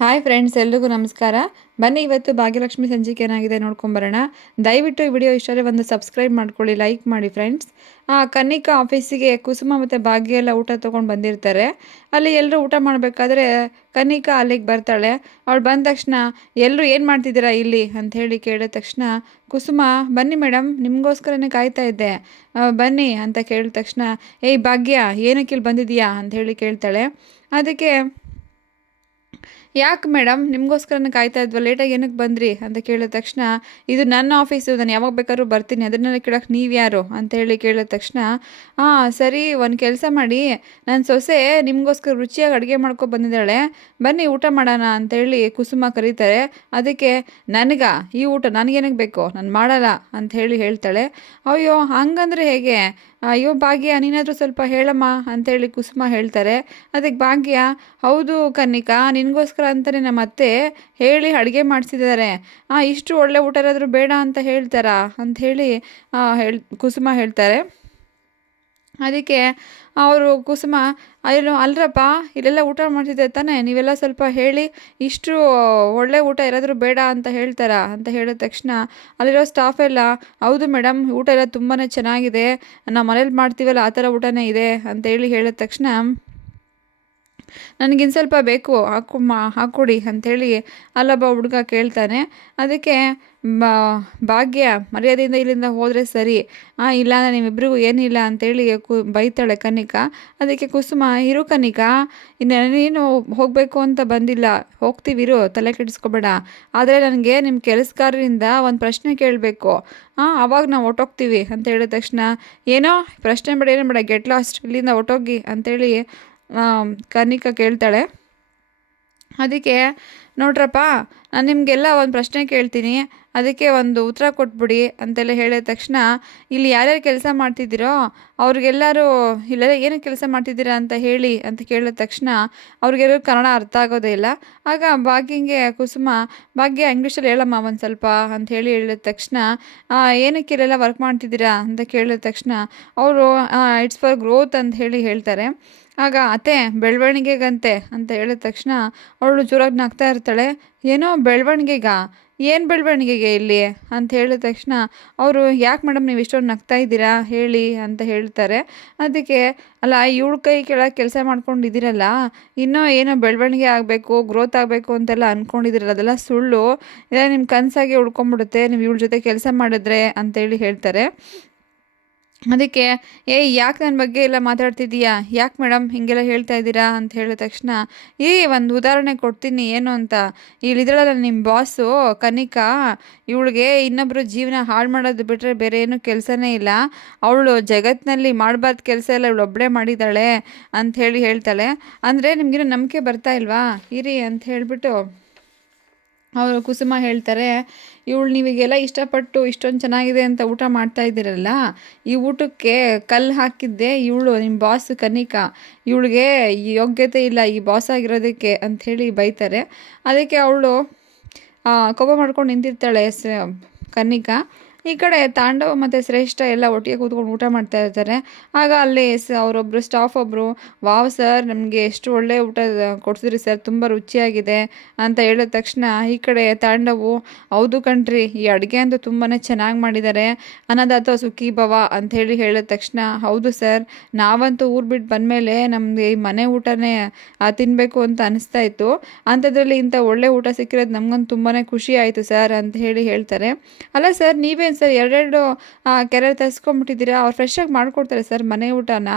Hi friends ಎಲ್ರಿಗೂ ನಮಸ್ಕಾರ. ಬನ್ನಿ ಇವತ್ತು ಭಾಗ್ಯಲಕ್ಷ್ಮಿ ಸಂಚಿಕೆ ಏನಾಗಿದೆ ನೋಡ್ಕೊಂಬರೋಣ. ದಯವಿಟ್ಟು ಈ ವಿಡಿಯೋ ಇಷ್ಟರೇ ಒಂದು ಸಬ್ಸ್ಕ್ರೈಬ್ ಮಾಡ್ಕೊಳ್ಳಿ ಲೈಕ್ ಮಾಡಿ ಫ್ರೆಂಡ್ಸ್ ಆ, ಕನ್ನಿಕಾ ಆಫೀಸಿಗೆ ಕುಸುಮ ಮತ್ತು ಭಾಗ್ಯ ಎಲ್ಲ ಊಟ ತೊಗೊಂಡು ಬಂದಿರ್ತಾರೆ. ಅಲ್ಲಿ ಎಲ್ಲರೂ ಊಟ ಮಾಡಬೇಕಾದ್ರೆ ಕನ್ನಿಕಾ ಅಲ್ಲಿಗೆ ಬರ್ತಾಳೆ. ಅವಳು ಬಂದ ತಕ್ಷಣ ಎಲ್ಲರೂ ಏನು ಮಾಡ್ತಿದ್ದೀರಾ ಇಲ್ಲಿ? ಅಂತ ಹೇಳಿ ಕೇಳಿದ ತಕ್ಷಣ, ಕುಸುಮ, ಬನ್ನಿ ಮೇಡಮ್ ನಿಮಗೋಸ್ಕರನೇ ಕಾಯ್ತಾ ಇದ್ದೆ. ಬನ್ನಿ ಅಂತ ಕೇಳಿದ ತಕ್ಷಣ, ಏಯ್ ಭಾಗ್ಯ, ಏನಕ್ಕೆ ಇಲ್ಲಿ ಬಂದಿದೀಯಾ ಅಂತ ಹೇಳಿ ಕೇಳ್ತಾಳೆ. ಅದಕ್ಕೆ ಯಾಕೆ ಮೇಡಮ್? ನಿಮಗೋಸ್ಕರನೇ ಕಾಯ್ತಾ ಇದ್ವಾ? ಲೇಟಾಗಿ ಏನಕ್ಕೆ ಬಂದ್ರಿ? ಅಂತ ಕೇಳಿದ ತಕ್ಷಣ, ಇದು ನನ್ನ ಆಫೀಸು ನಾನು ಯಾವಾಗ ಬೇಕಾದ್ರೂ ಬರ್ತೀನಿ. ಅದನ್ನೆಲ್ಲ ಕೇಳೋಕೆ ನೀವು ಯಾರು? ಅಂತ ಹೇಳಿ ಕೇಳಿದ ತಕ್ಷಣ ಹಾಂ ಸರಿ, ಒಂದು ಕೆಲಸ ಮಾಡಿ. ನನ್ನ ಸೊಸೆ ನಿಮಗೋಸ್ಕರ ರುಚಿಯಾಗಿ ಅಡುಗೆ ಮಾಡ್ಕೊ ಬಂದಿದ್ದಾಳೆ. ಬನ್ನಿ, ಊಟ ಮಾಡೋಣ ಅಂತೇಳಿ ಕುಸುಮ ಕರೀತಾರೆ. ಅದಕ್ಕೆ, ನನಗ? ಈ ಊಟ ನನಗೇನಕ್ಕೆ ಬೇಕು? ನಾನು ಮಾಡಲ್ಲ ಅಂತ ಹೇಳಿ ಹೇಳ್ತಾಳೆ. ಅಯ್ಯೋ, ಹಂಗಂದ್ರೆ ಹೇಗೆ? ಅಯ್ಯೋ, ಭಾಗ್ಯ, ನೀನಾದರೂ ಸ್ವಲ್ಪ ಹೇಳಮ್ಮ ಅಂತೇಳಿ ಕುಸುಮ ಹೇಳ್ತಾರೆ. ಅದಕ್ಕೆ, ಭಾಗ್ಯ, ಹೌದು ಕನ್ನಿಕಾ, ನಿನಗೋಸ್ಕರ ಅಂತಲೇ ನಮ್ಮ ಅತ್ತೆ ಹೇಳಿ ಅಡುಗೆ ಮಾಡಿಸಿದ್ದಾರೆ. ಇಷ್ಟು ಒಳ್ಳೆ ಊಟ ಇರೋದ್ರೂ ಬೇಡ ಅಂತ ಹೇಳ್ತಾರಾ? ಅಂಥೇಳಿ ಹೇಳಿ, ಕುಸುಮ ಹೇಳ್ತಾರೆ. ಅದಕ್ಕೆ ಅವರು, ಕುಸುಮ, ಅಯ್ಯೋ, ಅಲ್ರಪ್ಪ, ಇಲ್ಲೆಲ್ಲ ಊಟ ಮಾಡ್ತಿದ್ದೆ ತಾನೇ, ನೀವೆಲ್ಲ ಸ್ವಲ್ಪ ಹೇಳಿ, ಇಷ್ಟು ಒಳ್ಳೆ ಊಟ ಯಾರಾದರೂ ಬೇಡ ಅಂತ ಹೇಳ್ತಾರಾ? ಅಂತ ಹೇಳಿದ ತಕ್ಷಣ, ಅಲ್ಲಿರೋ ಸ್ಟಾಫ್ ಎಲ್ಲ, ಹೌದು ಮೇಡಮ್ ಊಟ ಎಲ್ಲ ತುಂಬಾ ಚೆನ್ನಾಗಿದೆ ನಮ್ಮ ಮನೇಲಿ ಮಾಡ್ತೀವಲ್ಲ, ಆ ಥರ ಊಟನೇ ಇದೆ ಅಂತೇಳಿ ಹೇಳಿದ ತಕ್ಷಣ ನನಗಿನ್ನು ಸ್ವಲ್ಪ ಬೇಕು, ಹಾಕು ಮಾ ಹಾಕ್ಕೊಡಿ ಅಂಥೇಳಿ ಅಲ್ಲೊಬ್ಬ ಹುಡುಗ ಕೇಳ್ತಾನೆ. ಅದಕ್ಕೆ ಭಾಗ್ಯ, ಮರ್ಯಾದೆಯಿಂದ ಇಲ್ಲಿಂದ ಹೋದರೆ ಸರಿ. ಹಾಂ ಇಲ್ಲ ನಿಮ್ಮಿಬ್ಬರಿಗೂ ಏನಿಲ್ಲ ಅಂತೇಳಿ ಕು, ಬೈತಾಳೆ ಕನಿಕ. ಅದಕ್ಕೆ ಕುಸುಮ, ಇರು ಕನಿಕಾ ಇನ್ನು ನೀನು ಹೋಗಬೇಕು ಅಂತ ಬಂದಿಲ್ಲ. ಹೋಗ್ತೀವಿರು ತಲೆ ಕೆಡಿಸ್ಕೊಬೇಡ. ಆದರೆ ನನಗೆ ನಿಮ್ಮ ಕೆಲಸಗಾರರಿಂದ ಒಂದು ಪ್ರಶ್ನೆ ಕೇಳಬೇಕು. ಹಾಂ ಅವಾಗ ನಾವು ಹೊಟ್ಟೋಗ್ತೀವಿ ಅಂತ ಹೇಳಿದ ತಕ್ಷಣ, ಏನೋ ಪ್ರಶ್ನೆ ಬೇಡ, ಏನೋ ಬೇಡ, ಗೆಟ್ ಲಾಸ್ಟ್, ಇಲ್ಲಿಂದ ಹೊಟ್ಟೋಗಿ ಅಂತೇಳಿ ಕನಿಕಾ ಕೇಳ್ತಾಳೆ. ಅದಕ್ಕೆ ನೋಡ್ರಪ್ಪ ನಾನು ನಿಮಗೆಲ್ಲ ಒಂದು ಪ್ರಶ್ನೆ ಕೇಳ್ತೀನಿ. ಅದಕ್ಕೆ ಒಂದು ಉತ್ತರ ಕೊಟ್ಬಿಡಿ ಅಂತೆಲ್ಲ ಹೇಳಿದ ತಕ್ಷಣ ಇಲ್ಲಿ ಯಾರ್ಯಾರು ಕೆಲಸ ಮಾಡ್ತಿದ್ದೀರೋ ಅವ್ರಿಗೆಲ್ಲರೂ ಇಲ್ಲೆಲ್ಲ ಏನು ಕೆಲಸ ಮಾಡ್ತಿದ್ದೀರಾ ಅಂತ ಹೇಳಿ ಅಂತ ಕೇಳಿದ ತಕ್ಷಣ ಅವ್ರಿಗೆಲ್ಲರೂ ಕನ್ನಡ ಅರ್ಥ ಆಗೋದೇ ಇಲ್ಲ. ಆಗ ಭಾಗ್ಯಂಗೆ ಕುಸುಮ ಭಾಗ್ಯ ಇಂಗ್ಲೀಷಲ್ಲಿ ಹೇಳಮ್ಮ ಒಂದು ಸ್ವಲ್ಪ ಅಂತ ಹೇಳಿ ಹೇಳಿದ ತಕ್ಷಣ "ಆ, ಏನಕ್ಕೆ ಇಲ್ಲೆಲ್ಲ ವರ್ಕ್ ಮಾಡ್ತಿದ್ದೀರಾ ಅಂತ ಕೇಳಿದ ತಕ್ಷಣ ಅವರು ಇಟ್ಸ್ ಫಾರ್ ಗ್ರೋತ್ ಅಂತ ಹೇಳಿ ಹೇಳ್ತಾರೆ. ಆಗ ಅತ್ತೆ, ಬೆಳವಣಿಗೆಗಂತೆ ಅಂತ ಹೇಳಿದ ತಕ್ಷಣ ಅವಳು ಜೋರಾಗಿ ನಗ್ತಾ ಇರ್ತಾಳೆ. ಏನೋ ಬೆಳವಣಿಗೆಗಾ, ಏನು ಬೆಳವಣಿಗೆಗೆ ಇಲ್ಲಿ? ಅಂತ ಹೇಳಿದ ತಕ್ಷಣ ಅವರು, ಯಾಕೆ ಮೇಡಮ್ ನೀವು ಇಷ್ಟೊಂದು ನಗ್ತಾ ಇದ್ದೀರಾ? ಹೇಳಿ ಅಂತ ಹೇಳ್ತಾರೆ. ಅದಕ್ಕೆ, ಅಲ್ಲ, ಇವಳ ಕೈ ಕೆಳಗೆ ಕೆಲಸ ಮಾಡ್ಕೊಂಡಿದ್ದೀರಲ್ಲ, ಇನ್ನೂ ಏನೋ ಬೆಳವಣಿಗೆ ಆಗಬೇಕು ಗ್ರೋತ್ ಆಗಬೇಕು ಅಂತೆಲ್ಲ ಅಂದ್ಕೊಂಡಿದ್ದೀರಲ್ಲ ಅದೆಲ್ಲ ಸುಳ್ಳು. ಇಲ್ಲ ನಿಮ್ಮ ಕನಸಾಗಿ ಉಳ್ಕೊಂಬಿಡುತ್ತೆ, ನೀವು ಇವಳ ಜೊತೆ ಕೆಲಸ ಮಾಡಿದ್ರೆ ಅಂತೇಳಿ ಹೇಳ್ತಾರೆ. ಅದಕ್ಕೆ, ಏಯ್, ಯಾಕೆ ನನ್ನ ಬಗ್ಗೆ ಎಲ್ಲ ಮಾತಾಡ್ತಿದ್ದೀಯಾ? ಯಾಕೆ ಮೇಡಮ್ ಹೀಗೆಲ್ಲ ಹೇಳ್ತಾ ಇದ್ದೀರಾ? ಅಂತ ಹೇಳಿದ ತಕ್ಷಣ ಈ ಒಂದು ಉದಾಹರಣೆ ಕೊಡ್ತೀನಿ, ಏನು ಅಂತ. ಇಲ್ಲಿದ್ರಲ್ಲ ನಿಮ್ಮ ಬಾಸು, ಕನಿಕಾ, ಇವಳಿಗೆ ಇನ್ನೊಬ್ಬರು ಜೀವನ ಹಾಳು ಮಾಡೋದು ಬಿಟ್ಟರೆ ಬೇರೆ ಏನೂ ಕೆಲಸನೇ ಇಲ್ಲ. ಅವಳು ಜಗತ್ತಿನಲ್ಲಿ ಮಾಡಬಾರ್ದು ಕೆಲಸ ಎಲ್ಲ ಇವಳು ಒಬ್ಬಳೇ ಮಾಡಿದ್ದಾಳೆ ಅಂತ ಹೇಳಿ ಹೇಳ್ತಾಳೆ. ಅಂದರೆ ನಿಮಗಿನ್ನೂ ನಂಬಿಕೆ ಬರ್ತಾ ಇಲ್ವಾ? ಇರಿ ಅಂತ ಹೇಳಿಬಿಟ್ಟು ಅವರು ಕುಸುಮ ಹೇಳ್ತಾರೆ, ಇವಳು ನೀವಿಗೆಲ್ಲ ಇಷ್ಟಪಟ್ಟು ಇಷ್ಟೊಂದು ಚೆನ್ನಾಗಿದೆ ಅಂತ ಊಟ ಮಾಡ್ತಾ ಇದ್ದೀರಲ್ಲ, ಈ ಊಟಕ್ಕೆ ಕಲ್ಲು ಹಾಕಿದ್ದೆ, ಇವಳು ನಿಮ್ಮ ಬಾಸ್ ಕನಿಕಾ, ಇವಳಿಗೆ ಯೋಗ್ಯತೆ ಇಲ್ಲ, ಈ ಬಾಸ್ ಆಗಿರೋದಕ್ಕೆ ಅಂಥೇಳಿ ಬೈತಾರೆ. ಅದಕ್ಕೆ ಅವಳು ಕೋಪ ಮಾಡ್ಕೊಂಡು ನಿಂತಿರ್ತಾಳೆ ಸ ಕನ್ನಿಕಾ ಈ ಕಡೆ ತಾಂಡವ ಮತ್ತು ಶ್ರೇಷ್ಠ ಎಲ್ಲ ಒಟ್ಟಿಗೆ ಕೂತ್ಕೊಂಡು ಊಟ ಮಾಡ್ತಾ ಇರ್ತಾರೆ. ಆಗ ಅಲ್ಲಿ ಸ ಅವರೊಬ್ಬರು ಸ್ಟಾಫ್ ಒಬ್ಬರು ವಾವ್ ಸರ್, ನಮಗೆ ಎಷ್ಟು ಒಳ್ಳೆ ಊಟ ಕೊಡ್ಸಿದ್ರಿ ಸರ್, ತುಂಬ ರುಚಿಯಾಗಿದೆ ಅಂತ ಹೇಳಿದ ತಕ್ಷಣ ಈ ಕಡೆ ತಾಂಡವು, ಹೌದು ಕಣ್ರಿ, ಈ ಅಡುಗೆ ಅಂತೂ ತುಂಬಾ ಚೆನ್ನಾಗಿ ಮಾಡಿದ್ದಾರೆ ಅನ್ನದಾತ ಸುಖಿ ಭವ ಅಂತ ಹೇಳಿ ಹೇಳಿದ ತಕ್ಷಣ, ಹೌದು ಸರ್, ನಾವಂತೂ ಊರು ಬಿಟ್ಟು ಬಂದಮೇಲೆ ನಮಗೆ ಈ ಮನೆ ಊಟನೇ ತಿನ್ನಬೇಕು ಅಂತ ಅನಿಸ್ತಾ ಇತ್ತು. ಅಂಥದ್ರಲ್ಲಿ ಇಂಥ ಒಳ್ಳೆ ಊಟ ಸಿಕ್ಕಿರೋದು ನಮಗಂತೂ ತುಂಬಾ ಖುಷಿ ಆಯಿತು ಸರ್ ಅಂತ ಹೇಳಿ ಹೇಳ್ತಾರೆ. ಅಲ್ಲ ಸರ್, ನೀವೇನು ಸರ್ ಎರಡೆರಡು ಕೆರೆ ತರಿಸ್ಕೊಂಬಿಟ್ಟಿದ್ದೀರಾ? ಅವ್ರು ಫ್ರೆಶ್ಶಾಗಿ ಮಾಡಿಕೊಡ್ತಾರೆ ಸರ್ ಮನೆ ಊಟನ.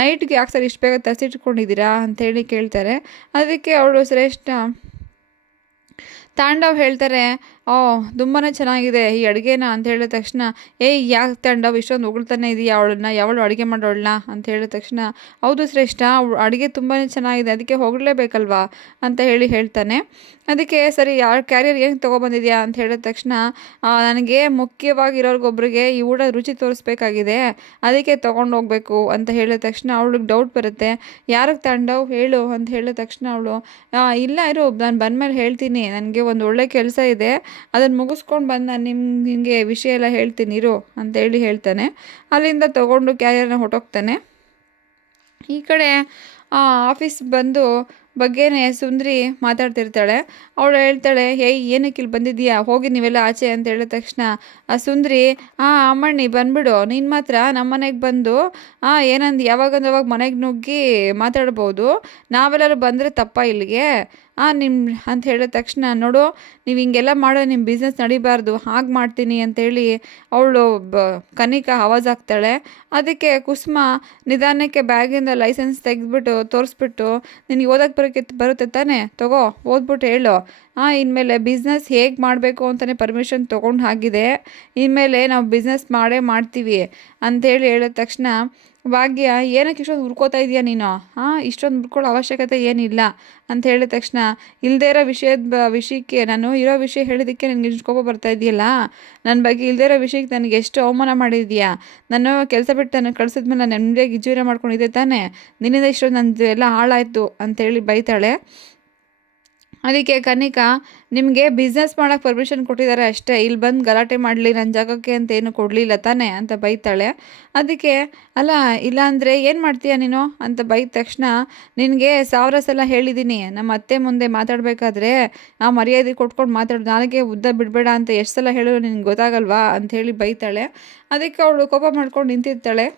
ನೈಟ್ಗೆ ಯಾಕೆ ಸರ್ ಇಷ್ಟು ಬೇಗ ತರಿಸಿಟ್ಕೊಂಡಿದ್ದೀರಾ ಅಂಥೇಳಿ ಕೇಳ್ತಾರೆ. ಅದಕ್ಕೆ ಅವಳು ಶ್ರೇಷ್ಠ ತಾಂಡವ್ ಹೇಳ್ತಾರೆ ಓ ತುಂಬಾ ಚೆನ್ನಾಗಿದೆ ಈ ಅಡುಗೆನ ಅಂತ ಹೇಳಿದ ತಕ್ಷಣ ಏಯ್ ಯಾಕೆ ತಂಡ ಇಷ್ಟೊಂದು ಹೊಗಳ್ತಾನೆ ಇದೆಯಾ ಅವಳನ್ನ? ಯಾವಳು ಅಡುಗೆ ಮಾಡೋಳನ್ನ? ಅಂತ ಹೇಳಿದ ತಕ್ಷಣ, ಹೌದು ಶ್ರೇಷ್ಠ ಅಡುಗೆ ತುಂಬಾ ಚೆನ್ನಾಗಿದೆ, ಅದಕ್ಕೆ ಹೊಗಳಲೇಬೇಕಲ್ವಾ ಅಂತ ಹೇಳಿ ಹೇಳ್ತಾನೆ. ಅದಕ್ಕೆ, ಸರಿ ಯಾವ ಕ್ಯಾರಿಯರ್ ಏನು ತೊಗೊಬಂದಿದ್ಯಾ? ಅಂತ ಹೇಳಿದ ತಕ್ಷಣ ನನಗೆ ಮುಖ್ಯವಾಗಿರೋರ್ಗೊಬ್ರಿಗೆ ಈ ಊಟ ರುಚಿ ತೋರಿಸ್ಬೇಕಾಗಿದೆ, ಅದಕ್ಕೆ ತೊಗೊಂಡು ಹೋಗಬೇಕು. ಅಂತ ಹೇಳಿದ ತಕ್ಷಣ ಅವಳಿಗೆ ಡೌಟ್ ಬರುತ್ತೆ. ಯಾರಿಗೆ ತಂಡವು ಹೇಳು. ಅಂತ ಹೇಳಿದ ತಕ್ಷಣ ಅವಳು ಇಲ್ಲ ಇರು, ನಾನು ಬಂದ ಮೇಲೆ ಹೇಳ್ತೀನಿ, ನನಗೆ ಒಂದು ಒಳ್ಳೆ ಕೆಲಸ ಇದೆ ಅದನ್ನು ಮುಗಿಸ್ಕೊಂಡು ಬಂದು ನಾನು ನಿಮ್ಗೆ ನಿಮಗೆ ವಿಷಯ ಎಲ್ಲ ಹೇಳ್ತೀನಿ, ಇರು ಅಂತೇಳಿ ಹೇಳ್ತಾನೆ. ಅಲ್ಲಿಂದ ತೊಗೊಂಡು ಕ್ಯಾರಿಯರ್ನ ಹೊಟ್ಟೋಗ್ತಾನೆ ಈ ಕಡೆ ಆಫೀಸ್ ಬಂದು ಬಗ್ಗೆನೇ ಸುಂದ್ರಿ ಮಾತಾಡ್ತಿರ್ತಾಳೆ. ಅವಳು ಹೇಳ್ತಾಳೆ ಏಯ್ ಏನಕ್ಕೆ ಇಲ್ಲಿ ಬಂದಿದ್ದೀಯಾ? ಹೋಗಿ ನೀವೆಲ್ಲ ಆಚೆ ಅಂತ ಹೇಳಿದ ತಕ್ಷಣ, ಆ, ಸುಂದ್ರಿ, ಆ, ಅಮ್ಮಣ್ಣಿ ಬಂದ್ಬಿಡು. ನೀನು ಮಾತ್ರ ನಮ್ಮ ಮನೆಗೆ ಬಂದು, ಆ, ಏನಂದು ಯಾವಾಗಂದ್ರೆ ಅವಾಗ ಮನೆಗೆ ನುಗ್ಗಿ ಮಾತಾಡ್ಬೋದು. ನಾವೆಲ್ಲರೂ ಬಂದರೆ ತಪ್ಪ ಇಲ್ಲಿಗೆ. ಆ ನಿಮ್ಮ ಅಂತ ಹೇಳಿದ ತಕ್ಷಣ, ನೋಡು, ನೀವು ಹಿಂಗೆಲ್ಲ ಮಾಡೋ ನಿಮ್ಮ ಬಿಸ್ನೆಸ್ ನಡಿಬಾರ್ದು, ಹಾಗೆ ಮಾಡ್ತೀನಿ ಅಂತೇಳಿ ಅವಳು ಬ, ಕನಿಕಾ ಆಗ್ತಾಳೆ ಅದಕ್ಕೆ ಕುಸುಮ ನಿಧಾನಕ್ಕೆ ಬ್ಯಾಗಿಂದ ಲೈಸೆನ್ಸ್ ತೆಗೆದ್ಬಿಟ್ಟು, ತೋರಿಸ್ಬಿಟ್ಟು, ನಿನಗೆ ಓದಕ್ಕೆ ಬರೋಕ್ಕೆ ಬರುತ್ತೆ ತಾನೇ? ತಗೋ, ಓದ್ಬಿಟ್ಟು ಹೇಳು. ಹಾಂ ಇನ್ಮೇಲೆ ಬಿಸ್ನೆಸ್ ಹೇಗೆ ಮಾಡಬೇಕು ಅಂತಲೇ ಪರ್ಮಿಷನ್ ತೊಗೊಂಡು ಹಾಗಿದೆ. ಇನ್ಮೇಲೆ ನಾವು ಬಿಸ್ನೆಸ್ ಮಾಡೇ ಮಾಡ್ತೀವಿ ಅಂಥೇಳಿ ಹೇಳಿದ ತಕ್ಷಣ ಭಾಗ್ಯ, ಏನಕ್ಕೆ ಇಷ್ಟೊಂದು ಹುರ್ಕೋತಾ ಇದೆಯಾ ನೀನು? ಹಾಂ ಇಷ್ಟೊಂದು ಹುರ್ಕೊಳ್ಳೋ ಅವಶ್ಯಕತೆ ಏನಿಲ್ಲ ಅಂತ ಹೇಳಿದ ತಕ್ಷಣ ಇಲ್ಲದೇ ಇರೋ ವಿಷಯದ ಬ, ವಿಷಯಕ್ಕೆ ನಾನು ಇರೋ ವಿಷಯ ಹೇಳಿದ್ದಕ್ಕೆ ನನಗೆ ಇಷ್ಟು ಕೋಪ ಬರ್ತಾ ಇದೆಯಲ್ಲ? ನನ್ನ ಬಗ್ಗೆ ಇಲ್ಲದೇ ಇರೋ ವಿಷಯಕ್ಕೆ ನನಗೆ ಎಷ್ಟು ಅವಮಾನ ಮಾಡಿದ್ಯಾ? ನಾನು ಕೆಲಸ ಬಿಟ್ಟು ನನಗೆ ಕಳಿಸಿದ್ಮೇಲೆ ನಾನು ನೆಮ್ಮದಿಯಾಗಿ ಜೀವನ ಮಾಡ್ಕೊಂಡಿದ್ದೆ ತಾನೇ? ನಿನ್ನಿಂದ ಇಷ್ಟೊಂದು ನಂದು ಎಲ್ಲ ಹಾಳಾಯಿತು ಅಂತೇಳಿ ಬೈತಾಳೆ. ಅದಕ್ಕೆ ಕನಿಕ, ನಿಮಗೆ ಬಿಸ್ನೆಸ್ ಮಾಡೋಕ್ಕೆ ಪರ್ಮಿಷನ್ ಕೊಟ್ಟಿದ್ದಾರೆ ಅಷ್ಟೇ. ಇಲ್ಲಿ ಬಂದು ಗಲಾಟೆ ಮಾಡಲಿ ನನ್ನ ಜಾಗಕ್ಕೆ ಅಂತ ಏನು ಕೊಡಲಿಲ್ಲ ತಾನೇ ಅಂತ ಬೈತಾಳೆ. ಅದಕ್ಕೆ, ಅಲ್ಲ ಇಲ್ಲ ಅಂದರೆ ಏನು ಮಾಡ್ತೀಯ ನೀನು ಅಂತ ಬೈದ ತಕ್ಷಣ, ನಿನಗೆ ಸಾವಿರ ಸಲ ಹೇಳಿದ್ದೀನಿ ನಮ್ಮ ಅತ್ತೆ ಮುಂದೆ ಮಾತಾಡಬೇಕಾದ್ರೆ ಆ ಮರ್ಯಾದೆ ಕೊಟ್ಕೊಂಡು ಮಾತಾಡೋದು ನನಗೆ ಉದ್ದ ಬಿಡಬೇಡ ಅಂತ ಎಷ್ಟು ಸಲ ಹೇಳೋ ನಿನಗೆ ಗೊತ್ತಾಗಲ್ವಾ ಅಂಥೇಳಿ ಬೈತಾಳೆ. ಅದಕ್ಕೆ ಅವಳು ಕೋಪ ಮಾಡ್ಕೊಂಡು ನಿಂತಿರ್ತಾಳೆ.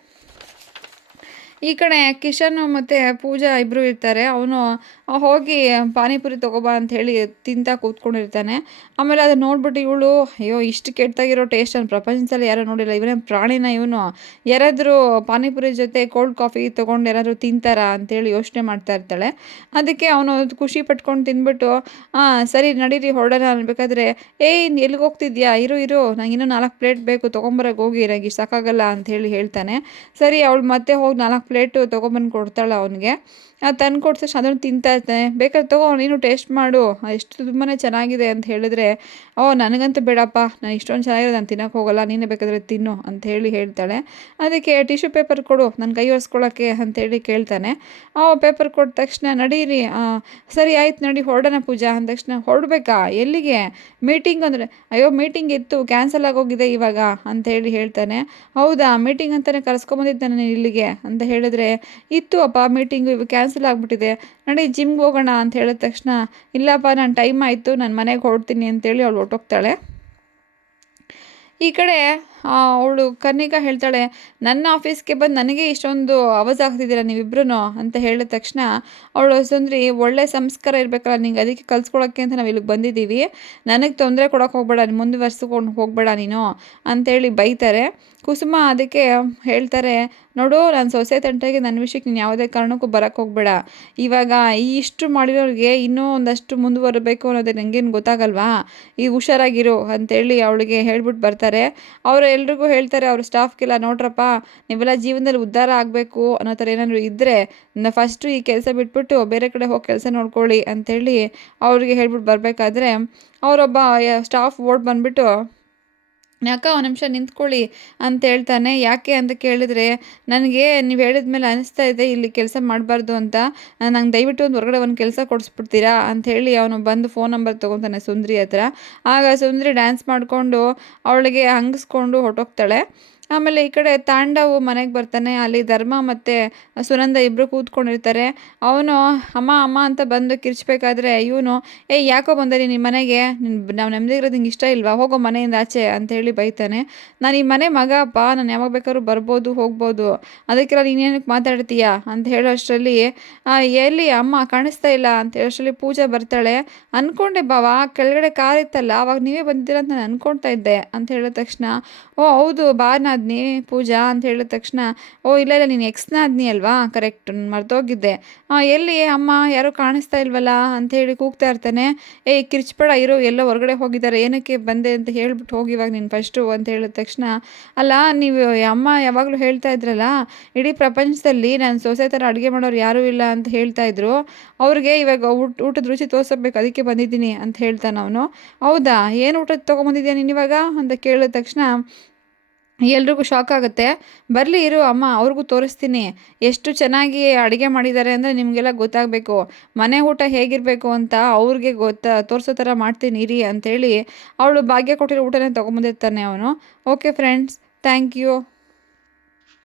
ಈ ಕಡೆ ಕಿಶನ್ ಮತ್ತು ಪೂಜಾ ಇಬ್ಬರು ಇರ್ತಾರೆ, ಅವನು ಹೋಗಿ ಪಾನಿಪುರಿ ತೊಗೊಬಾ ಅಂತ ಹೇಳಿ ತಿಂತಾ ಕೂತ್ಕೊಂಡಿರ್ತಾನೆ. ಆಮೇಲೆ ಅದನ್ನ ನೋಡ್ಬಿಟ್ಟು ಇವಳು, ಅಯ್ಯೋ, ಇಷ್ಟು ಕೆಟ್ಟಾಗಿರೋ ಟೇಸ್ಟ್ ಪ್ರಪಂಚದಲ್ಲಿ ಯಾರೂ ನೋಡಿಲ್ಲ. ಇವನೇ ಪ್ರಾಣಿನ ಇವನು. ಯಾರಾದರೂ ಪಾನಿಪುರಿ ಜೊತೆ ಕೋಲ್ಡ್ ಕಾಫಿ ತೊಗೊಂಡು ಯಾರಾದರೂ ತಿಂತಾರಾ? ಅಂತೇಳಿ ಯೋಚನೆ ಮಾಡ್ತಾ ಇರ್ತಾಳೆ. ಅದಕ್ಕೆ ಅವನು ಖುಷಿ ಪಟ್ಕೊಂಡು ತಿನ್ಬಿಟ್ಟು ಹಾಂ ಸರಿ ನಡೀರಿ, ಹೊರಡೋಣ ಅನ್ಬೇಕಾದ್ರೆ ಏಯ್ ಎಲ್ಲಿಗೆ ಹೋಗ್ತಿದ್ಯಾ? ಇರು ಇರು. ನಂಗೆ ಇನ್ನೂ ನಾಲ್ಕು ಪ್ಲೇಟ್ ಬೇಕು. ತೊಗೊಂಬರಕ್ಕೆ ಹೋಗಿ ನನಗೆ ಸಾಕಾಗಲ್ಲ. ಅಂತ ಹೇಳಿ ಹೇಳ್ತಾನೆ. ಸರಿ, ಅವಳು ಮತ್ತೆ ಹೋಗಿ ನಾಲ್ಕು ಪ್ಲೇಟು ತೊಗೊಂಬಂದು ಕೊಡ್ತಾಳೆ ಅವನಿಗೆ. ತಂದು ಕೊಡ್ಸಷ್ಟು ಅದನ್ನು ತಿಂತಾ ಇರ್ತಾನೆ ಬೇಕಾದ್ರೆ ತಗೋ, ನೀನು ಟೇಸ್ಟ್ ಮಾಡು. ಎಷ್ಟು ತುಂಬಾ ಚೆನ್ನಾಗಿದೆ ಅಂತ ಹೇಳಿದ್ರೆ, ಓ, ನನಗಂತೂ ಬೇಡಪ್ಪ. ನಾನು ಇಷ್ಟೊಂದು ಚೆನ್ನಾಗಿದೆ ನಾನು ತಿನ್ನೋಕೆ ಹೋಗಲ್ಲ. ನೀನೇ ಬೇಕಾದರೆ ತಿನ್ನು ಅಂತ ಹೇಳಿ ಹೇಳ್ತಾಳೆ. ಅದಕ್ಕೆ, ಟಿಶ್ಯೂ ಪೇಪರ್ ಕೊಡು. ನನ್ನ ಕೈ ಒರೆಸ್ಕೊಳ್ಳೋಕ್ಕೆ ಅಂತೇಳಿ ಕೇಳ್ತಾನೆ. ಆ ಪೇಪರ್ ಕೊಟ್ಟ ತಕ್ಷಣ, ನಡೀರಿ. ಸರಿ ಆಯ್ತು ನಡಿ, ಹೊರಡೋಣ ಪೂಜಾ ಅಂದ ತಕ್ಷಣ, ಹೊರಡ್ಬೇಕಾ? ಎಲ್ಲಿಗೆ? ಮೀಟಿಂಗ್ ಅಂದರೆ, ಅಯ್ಯೋ, ಮೀಟಿಂಗ್ ಇತ್ತು, ಕ್ಯಾನ್ಸಲ್ ಆಗೋಗಿದೆ ಇವಾಗ ಅಂತ ಹೇಳಿ ಹೇಳ್ತಾನೆ. ಹೌದಾ, ಮೀಟಿಂಗ್ ಅಂತಲೇ ಕರೆಸ್ಕೊಂಬಂದಿದ್ದೆ ನಾನು ಇಲ್ಲಿಗೆ ಅಂತ ಹೇಳಿದ್ರೆ, ಇತ್ತು ಅಪ್ಪ ಮೀಟಿಂಗು ಇವಾಗ ಕ್ಯಾನ್ಸಲ್ ಆಗಿಬಿಟ್ಟಿದೆ ನಡಿ ಜಿಮ್ಗೆ ಹೋಗೋಣ ಅಂತ ಹೇಳಿದ ತಕ್ಷಣ, ಇಲ್ಲಪ್ಪ, ನಾನು ಟೈಮ್ ಆಯಿತು, ನಾನು ಮನೆಗೆ ಹೊರಡ್ತೀನಿ ಅಂತೇಳಿ ಅವಳು ಹೊಟ್ಟೋಗ್ತಾಳೆ ಈ ಕಡೆ ಅವಳು ಕನ್ನಿಕಾ ಹೇಳ್ತಾಳೆ, ನನ್ನ ಆಫೀಸ್ಗೆ ಬಂದು ನನಗೆ ಇಷ್ಟೊಂದು ಅವಾಜ್ ಆಗ್ತಿದ್ದೀರಾ ನೀವಿಬ್ರು ಅಂತ ಹೇಳಿದ ತಕ್ಷಣ ಅವಳು, ಸುಂದ್ರಿ, ಒಳ್ಳೆ ಸಂಸ್ಕಾರ ಇರಬೇಕಲ್ಲ, ನಿಂಗೆ ಅದಕ್ಕೆ ಕಲ್ಸ್ಕೊಳಕ್ಕೆ ಅಂತ ನಾವು ಇಲ್ಲಿಗೆ ಬಂದಿದ್ದೀವಿ. ನನಗೆ ತೊಂದರೆ ಕೊಡೋಕೆ ಹೋಗ್ಬೇಡ ಮುಂದುವರ್ಸ್ಕೊಂಡು ಹೋಗಬೇಡ ನೀನು ಅಂತೇಳಿ ಬೈತಾರೆ. ಕುಸುಮ ಅದಕ್ಕೆ ಹೇಳ್ತಾರೆ, ನೋಡು, ನಾನು ಸೊಸೆ ತಂಟೆಗೆ ನನ್ನ ವಿಷಯಕ್ಕೆ ನೀನು ಯಾವುದೇ ಕಾರಣಕ್ಕೂ ಬರೋಕ್ಕೆ ಹೋಗಬೇಡ. ಇವಾಗ ಈ ಇಷ್ಟು ಮಾಡಿರೋರಿಗೆ ಇನ್ನೂ ಒಂದಷ್ಟು ಮುಂದುವರಬೇಕು ಅನ್ನೋದು ನನಗೇನು ಗೊತ್ತಾಗಲ್ವಾ? ಈಗ ಹುಷಾರಾಗಿರು ಅಂತೇಳಿ ಅವಳಿಗೆ ಹೇಳ್ಬಿಟ್ಟು ಬರ್ತಾರೆ. ಅವರು ಎಲ್ರಿಗೂ ಹೇಳ್ತಾರೆ, ಅವ್ರ ಸ್ಟಾಫ್ಗೆಲ್ಲ ನೋಡ್ರಪ್ಪ, ನೀವೆಲ್ಲ ಜೀವನದಲ್ಲಿ ಉದ್ಧಾರ ಆಗಬೇಕು ಅನ್ನೋ ಥರ ಏನಾದರೂ ಇದ್ದರೆ ಫಸ್ಟು ಈ ಕೆಲಸ ಬಿಟ್ಬಿಟ್ಟು ಬೇರೆ ಕಡೆ ಹೋಗಿ ಕೆಲಸ ನೋಡ್ಕೊಳ್ಳಿ ಅಂಥೇಳಿ ಅವ್ರಿಗೆ ಹೇಳ್ಬಿಟ್ಟು ಬರಬೇಕಾದ್ರೆ, ಅವರೊಬ್ಬ ಸ್ಟಾಫ್ ಓಡ್ ಬಂದುಬಿಟ್ಟು ಯಾಕ ಒಂದು ನಿಮಿಷ ನಿಂತ್ಕೊಳ್ಳಿ ಅಂತ ಹೇಳ್ತಾನೆ. ಯಾಕೆ ಅಂತ ಕೇಳಿದ್ರೆ, ನನಗೆ ನೀವು ಹೇಳಿದ ಮೇಲೆ ಅನಿಸ್ತಾ ಇದೆ, ಇಲ್ಲಿ ಕೆಲಸ ಮಾಡಬಾರ್ದು ಅಂತ. ನಂಗೆ ದಯವಿಟ್ಟು ಒಂದು ಹೊರಗಡೆ ಒಂದು ಕೆಲಸ ಕೊಡಿಸ್ಬಿಡ್ತೀರಾ? ಅಂತ ಹೇಳಿ ಅವನು ಬಂದು ಫೋನ್ ನಂಬರ್ ತೊಗೊತಾನೆ ಸುಂದ್ರಿ ಹತ್ರ. ಆಗ ಸುಂದ್ರಿ ಡ್ಯಾನ್ಸ್ ಮಾಡಿಕೊಂಡು, ಅವಳಿಗೆ ಹಂಗಿಸ್ಕೊಂಡು ಹೊಟ್ಟೋಗ್ತಾಳೆ ಆಮೇಲೆ ಈ ಕಡೆ ತಾಂಡವು ಮನೆಗೆ ಬರ್ತಾನೆ, ಅಲ್ಲಿ ಧರ್ಮ ಮತ್ತು ಸುನಂದ ಇಬ್ಬರು ಕೂತ್ಕೊಂಡಿರ್ತಾರೆ. ಅವನು, ಅಮ್ಮ ಅಮ್ಮ ಅಂತ ಬಂದು ಕಿರ್ಚ್ಬೇಕಾದ್ರೆ ಇವನು ಏ, ಯಾಕೋ ಬಂದೆ ನಿಮ್ಮ ಮನೆಗೆ? ನಾವು ನೆಮ್ಮದಿ ಇರೋದು ನಿಂಗೆ ಇಷ್ಟ ಇಲ್ವಾ? ಹೋಗೋ ಮನೆಯಿಂದ ಆಚೆ ಅಂತ ಹೇಳಿ ಬೈತಾನೆ. ನಾನು ಈ ಮನೆ ಮಗ, ಅಪ್ಪ, ನಾನು ಯಾವಾಗ ಬೇಕಾದ್ರೂ ಬರ್ಬೋದು, ಹೋಗ್ಬೋದು. ಅದಕ್ಕೆಲ್ಲ ನೀನೇನಕ್ಕೆ ಮಾತಾಡ್ತೀಯಾ? ಅಂತ ಹೇಳೋಷ್ಟರಲ್ಲಿ ಎಲ್ಲಿ ಅಮ್ಮ ಕಾಣಿಸ್ತಾ ಇಲ್ಲ ಅಂತ ಹೇಳೋಷ್ಟರಲ್ಲಿ ಪೂಜೆ ಬರ್ತಾಳೆ. ಅಂದ್ಕೊಂಡೆ ಬಾವ, ಕೆಳಗಡೆ ಕಾರ್ ಇತ್ತಲ್ಲ, ಅವಾಗ ನೀವೇ ಬಂದಿದ್ದೀರ ಅಂತ ನಾನು ಅಂದ್ಕೊಳ್ತಾ ಇದ್ದೆ ಅಂತ ಹೇಳಿದ ತಕ್ಷಣ, ಓ, ಹೌದು ಬಾರ್ನಾದ್ನಿ ಪೂಜಾ ಅಂತ ಹೇಳಿದ ತಕ್ಷಣ, ಓ, ಇಲ್ಲ ಇಲ್ಲ, ನೀನು ಎಕ್ಸ್ನ ಅದ್ನಿ ಅಲ್ವಾ? ಕರೆಕ್ಟ್ ಮರ್ತೋಗಿದ್ದೆ. ಎಲ್ಲಿ? ಅಮ್ಮ, ಯಾರು ಕಾಣಿಸ್ತಾ ಇಲ್ವಲ್ಲ? ಅಂತ ಹೇಳಿ ಕೂಗ್ತಾ ಇರ್ತಾನೆ. ಏ, ಕಿರ್ಚ್ಬೇಡ, ಇರೋ, ಎಲ್ಲ ಹೊರಗಡೆ ಹೋಗಿದ್ದಾರೆ, ಏನಕ್ಕೆ ಬಂದೆ? ಅಂತ ಹೇಳ್ಬಿಟ್ಟು ಹೋಗಿ ಇವಾಗ ನೀನು ಫಸ್ಟು ಅಂತ ಹೇಳಿದ ತಕ್ಷಣ, ಅಲ್ಲ, ನೀವು ಅಮ್ಮ ಯಾವಾಗಲೂ ಹೇಳ್ತಾ ಇದ್ರಲ್ಲ, ಇಡೀ ಪ್ರಪಂಚದಲ್ಲಿ ನಾನು ಸೊಸೆ ಥರ ಅಡುಗೆ ಮಾಡೋರು ಯಾರೂ ಇಲ್ಲ ಅಂತ ಹೇಳ್ತಾ ಇದ್ರು. ಅವ್ರಿಗೆ ಇವಾಗ ಊಟ, ಊಟದ ರುಚಿ ತೋರಿಸಬೇಕು ಅದಕ್ಕೆ ಬಂದಿದ್ದೀನಿ, ಅಂತ ಹೇಳ್ತಾನೆ ಅವನು. ಹೌದಾ? ಏನು ಊಟದ ತೊಗೊಂಬಂದಿದ್ಯಾ ನೀನು ಇವಾಗ? ಅಂತ ಕೇಳಿದ ತಕ್ಷಣ ಎಲ್ರಿಗೂ ಶಾಕ್ ಆಗುತ್ತೆ. ಬರಲಿ ಇರು ಅಮ್ಮ, ಅವ್ರಿಗೂ ತೋರಿಸ್ತೀನಿ. ಎಷ್ಟು ಚೆನ್ನಾಗಿ ಅಡುಗೆ ಮಾಡಿದ್ದಾರೆ ಅಂದರೆ ನಿಮಗೆಲ್ಲ ಗೊತ್ತಾಗಬೇಕು. ಮನೆ ಊಟ ಹೇಗಿರಬೇಕು ಅಂತ ಅವ್ರಿಗೆ ಗೊತ್ತಾ, ತೋರಿಸೋ ಥರ ಮಾಡ್ತೀನಿ, ಇರಿ ಅಂಥೇಳಿ ಅವಳು ಭಾಗ್ಯ ಕೊಟ್ಟಿರೋ ಊಟನೇ ತೊಗೊಂಬಂದಿರ್ತಾನೆ ಅವನು. Okay friends thank you